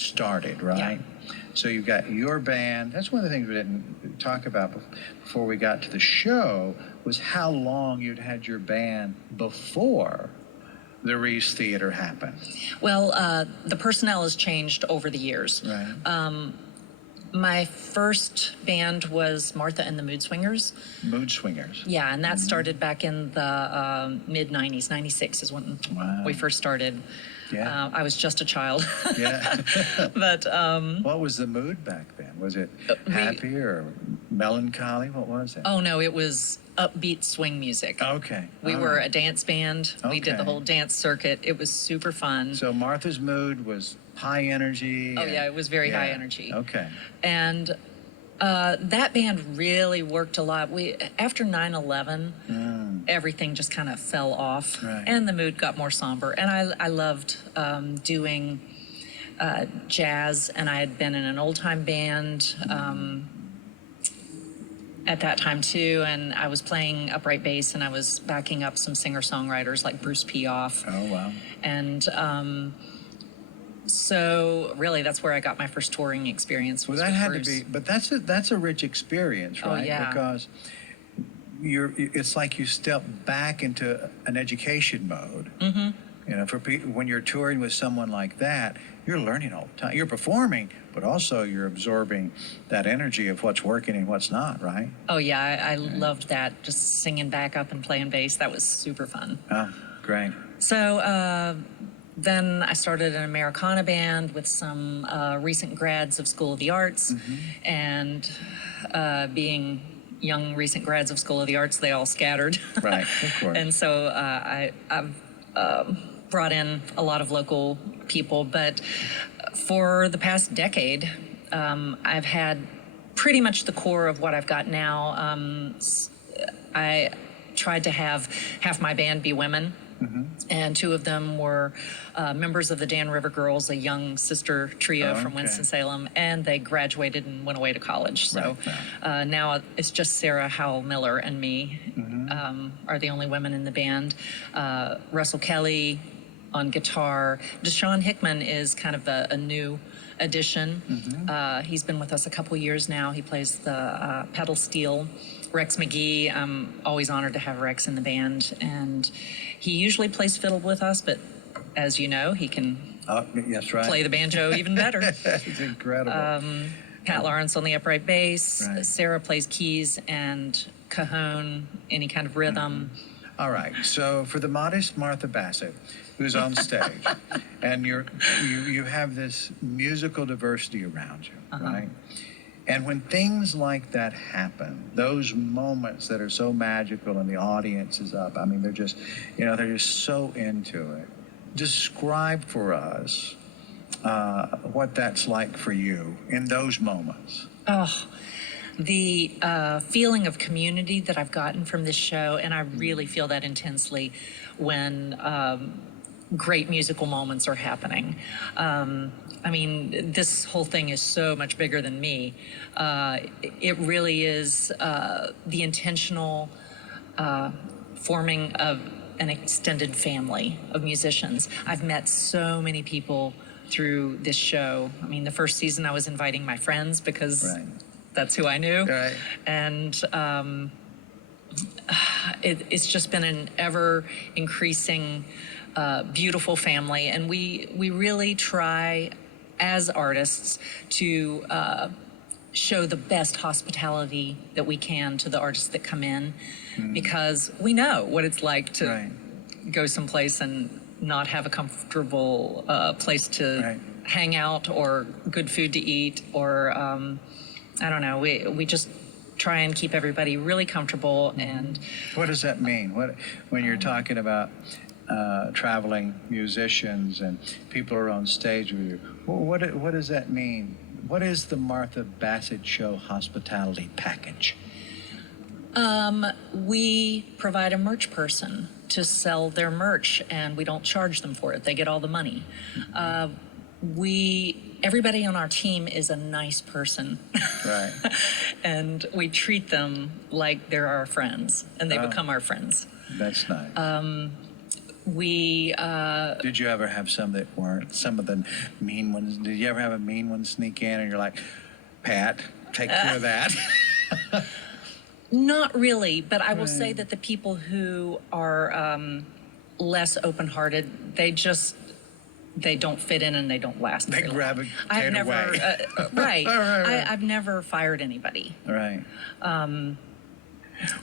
started, right? Yeah. So you've got your band. That's one of the things we didn't talk about before we got to the show, was how long you'd had your band before the Reese Theater happened. Well, the personnel has changed over the years. Right. My first band was Martha and the Mood Swingers. Mood Swingers. Yeah, and that started back in the mid-90s. 96 is when we first started. Yeah. I was just a child. Yeah. But what was the mood back then? Was it happy or melancholy? What was it? Oh, no, it was upbeat swing music. Okay. We were a dance band. We did the whole dance circuit. It was super fun. So Martha's mood was high energy. Oh, yeah, it was very high energy. Okay. And that band really worked a lot. After 9/11, everything just kind of fell off, and the mood got more somber. And I loved doing jazz, and I had been in an old-time band at that time too, and I was playing upright bass, and I was backing up some singer-songwriters like Bruce Pioff. Oh, wow. And so really that's where I got my first touring experience. Well, that had to be, but that's a rich experience, right? Oh, yeah. Because it's like you step back into an education mode. Mm-hmm. You know, when you're touring with someone like that, you're learning all the time. You're performing, but also you're absorbing that energy of what's working and what's not, right? Oh, yeah, I loved that, just singing back up and playing bass. That was super fun. Oh, great. So then I started an Americana band with some recent grads of School of the Arts, and being young recent grads of School of the Arts, they all scattered. Right, of course. And so I've brought in a lot of local people, but for the past decade, I've had pretty much the core of what I've got now. I tried to have half my band be women. And two of them were members of the Dan River Girls, a young sister trio from Winston-Salem, and they graduated and went away to college. So now it's just Sarah Howell Miller and me are the only women in the band. Russell Kelly on guitar. Deshaun Hickman is kind of a new addition. He's been with us a couple years now. He plays the pedal steel. Rex McGee, I'm always honored to have Rex in the band, and he usually plays fiddle with us, but as you know, he can play the banjo even better. It's incredible. Pat Lawrence on the upright bass. Sarah plays keys and cajon, any kind of rhythm. All right, so for the modest Martha Bassett, who's on stage, and you have this musical diversity around you, right? And when things like that happen, those moments that are so magical and the audience is up, I mean, they're just so into it. Describe for us what that's like for you in those moments. Oh, the feeling of community that I've gotten from this show, and I really feel that intensely when great musical moments are happening. I mean, this whole thing is so much bigger than me. It really is the intentional forming of an extended family of musicians. I've met so many people through this show. I mean, the first season I was inviting my friends because that's who I knew. And it's just been an ever increasing beautiful family, and we really try as artists to show the best hospitality that we can to the artists that come in, because we know what it's like to go someplace and not have a comfortable place to hang out or good food to eat, or I don't know, we just try and keep everybody really comfortable. And what does that mean? When you're talking about traveling musicians and people are on stage with you, what does that mean? What is the Martha Bassett Show hospitality package? We provide a merch person to sell their merch, and we don't charge them for it. They get all the money. Everybody on our team is a nice person. And we treat them like they're our friends, and they become our friends. That's nice. We Did you ever have some that weren't? Some of the mean ones. Did you ever have a mean one sneak in and you're like, Pat, take care of that? Not really, but I will say Right. that the people who are less open-hearted, they don't fit in and they don't last They very long. gravitate I've never, away. right. Right. I've never fired anybody. Right.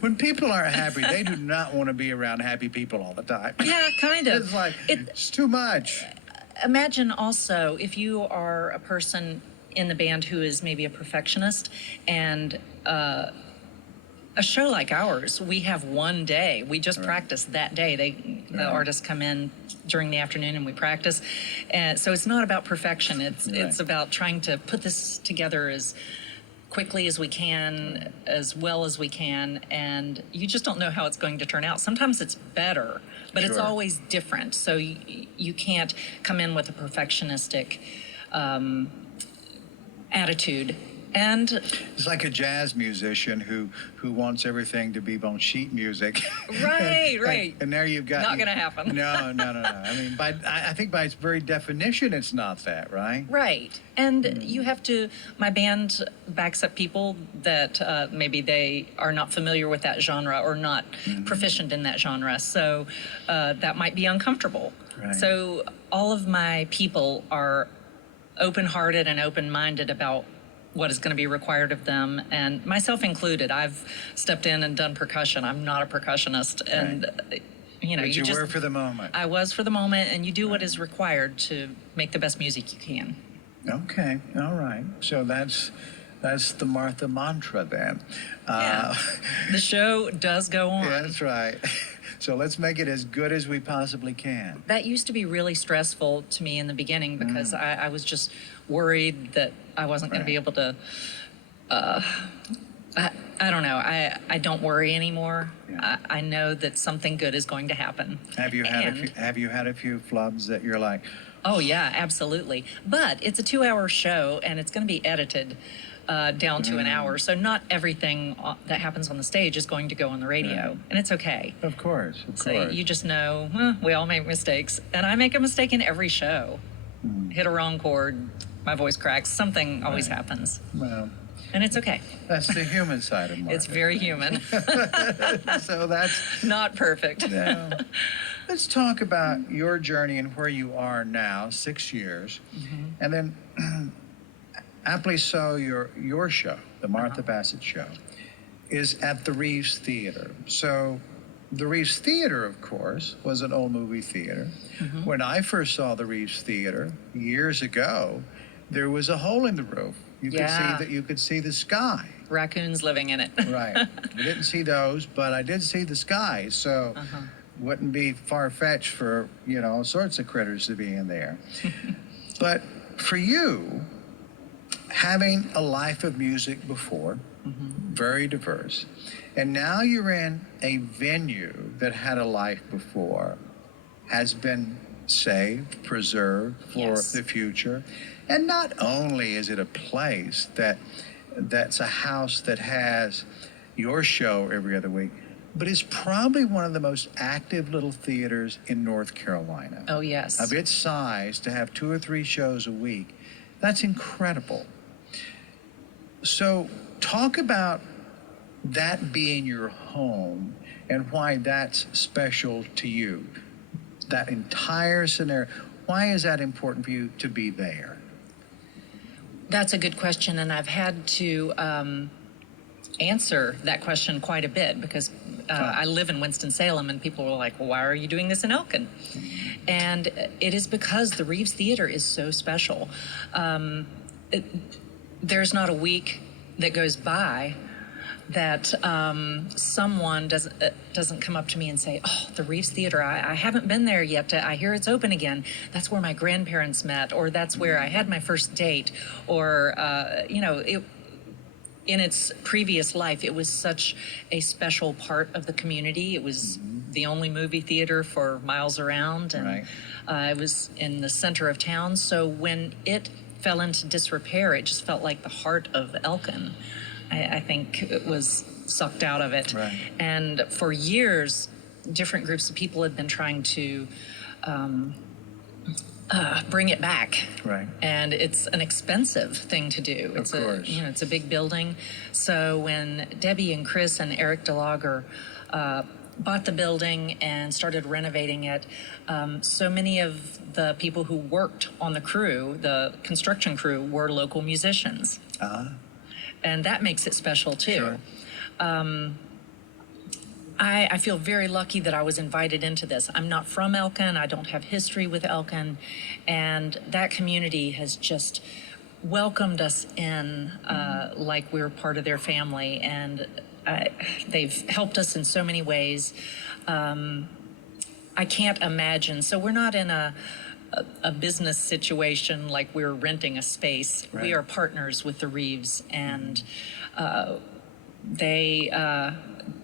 When people aren't happy, they do not want to be around happy people all the time. Yeah, kind of. It's like, It- it's too much. Imagine also if you are a person in the band who is maybe a perfectionist, and a show like ours, we have one day. We just practice that day. The artists come in during the afternoon and we practice. And so it's not about perfection. It's about trying to put this together as quickly as we can, as well as we can, and you just don't know how it's going to turn out. Sometimes it's better, but it's Sure. always different. So you can't come in with a perfectionistic attitude. And It's like a jazz musician who wants everything to be on sheet music. Right, right. And there you've got... Not gonna happen. No. I mean, I think by its very definition, it's not that, right? right. And you have to, my band backs up people that maybe they are not familiar with that genre or not proficient in that genre. So that might be uncomfortable. Right. So all of my people are open-hearted and open-minded about what is going to be required of them, and myself included. I've stepped in and done percussion. I'm not a percussionist, and you know, But you you just were for the moment. I was for the moment, and you do what is required to make the best music you can. Okay, all right. So that's the Martha mantra then. Yeah. The show does go on. Yeah, that's right. So let's make it as good as we possibly can. That used to be really stressful to me in the beginning because I was just worried that I wasn't going to be able to. I don't know. I don't worry anymore. Yeah. I know that something good is going to happen. Have you had a few flubs that you're like, Oh yeah, absolutely. But it's a 2-hour show and it's going to be edited down to an hour. So not everything that happens on the stage is going to go on the radio, Right. and it's okay. of course, of So course. you just know, we all make mistakes, and I make a mistake in every show. Hit a wrong chord, my voice cracks, something always Right. happens, Well, and it's okay. that's the human side of Martha. It's very human, So that's... not perfect. Now, let's talk about your journey and where you are now, 6 years. And then, aptly so, your show, the Martha Bassett Show, is at the Reeves Theater. So the Reeves Theater, of course, was an old movie theater. When I first saw the Reeves Theater years ago, there was a hole in the roof. You could see Yeah. that. You could see the sky. Raccoons living in it. Right. I didn't see those, but I did see the sky. So wouldn't be far-fetched for, all sorts of critters to be in there. But for you, having a life of music before, very diverse, and now you're in a venue that had a life before, has been saved, preserved for Yes. the future. And not only is it a place that's a house that has your show every other week, but it's probably one of the most active little theaters in North Carolina. Oh yes. Of its size, to have 2 or 3 shows a week, that's incredible. So talk about that being your home and why that's special to you. That entire scenario, why is that important for you to be there? That's a good question, and I've had to answer that question quite a bit because I live in Winston-Salem, and people were like, well, why are you doing this in Elkin? And it is because the Reeves Theater is so special. There's not a week that goes by that someone doesn't come up to me and say, oh, the Reeves Theater, I haven't been there yet. I hear it's open again. That's where my grandparents met, or that's where I had my first date, or, in its previous life, it was such a special part of the community. It was the only movie theater for miles around, and it was in the center of town. So when it fell into disrepair, it just felt like the heart of Elkin. I think it was sucked out of it. Right. And for years, different groups of people had been trying to bring it back. Right. And it's an expensive thing to do. Of course. It's a big building. So when Debbie and Chris and Eric DeLager bought the building and started renovating it, so many of the people who worked on the crew, the construction crew, were local musicians. And that makes it special too. Sure. I feel very lucky that I was invited into this. I'm not from Elkin. I don't have history with Elkin. And that community has just welcomed us in like we're part of their family. And they've helped us in so many ways. I can't imagine. So we're not in a business situation like we're renting a space. Right. We are partners with the Reeves, and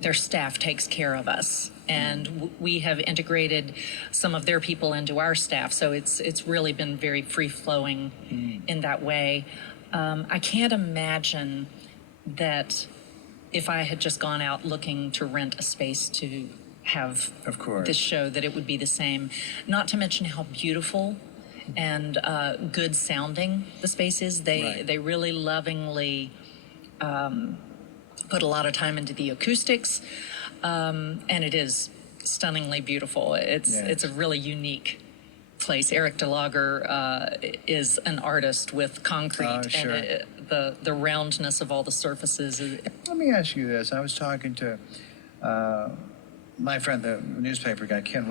their staff takes care of us, and we have integrated some of their people into our staff, so it's really been very free-flowing in that way. I can't imagine that if I had just gone out looking to rent a space to have Of course. this show, that it would be the same. Not to mention how beautiful and good sounding the space is. They really lovingly put a lot of time into the acoustics, and it is stunningly beautiful. It's a really unique place. Eric DeLager is an artist with concrete, Sure. and the roundness of all the surfaces. Let me ask you this. I was talking to my friend, the newspaper guy, Ken